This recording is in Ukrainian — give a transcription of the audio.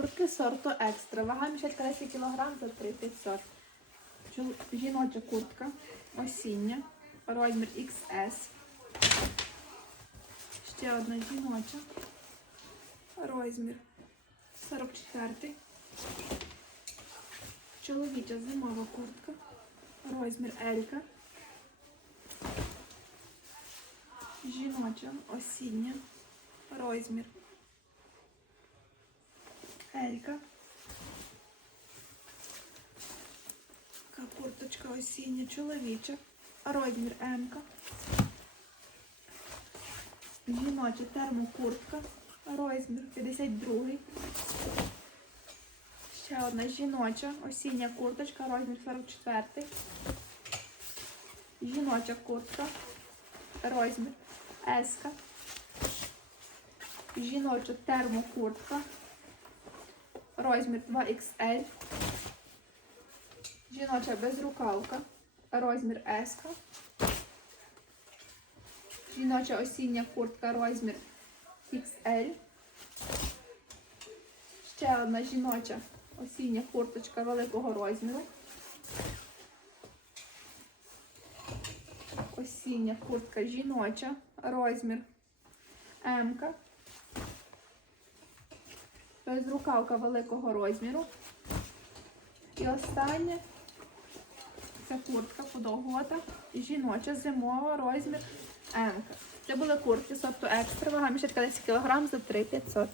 куртки сорту екстра. Вага мішечка 10 кг за 3500. Чол- Жіноча куртка осіння. Розмір XS. Ще одна жіноча. Розмір 44. Чоловіча зимова куртка. Розмір Елька. Жіноча осіння. Розмір. Елька. Така курточка осіння, чоловіча. Розмір М. Жіноча термокуртка. Розмір 52. Ще одна жіноча осіння курточка, розмір 44. Жіноча куртка. Розмір S. Жіноча термокуртка. Розмір 2XL. Жіноча безрукавка. Розмір S. Жіноча осіння куртка. Розмір XL. Ще одна жіноча осіння курточка великого розміру. Осіння куртка жіноча. Розмір М. Безрукавка великого розміру. І останнє це куртка подовгота. Жіноча зимова розмір М. Це були куртки тобто екстра, вага мішечка 10 кг за 3500.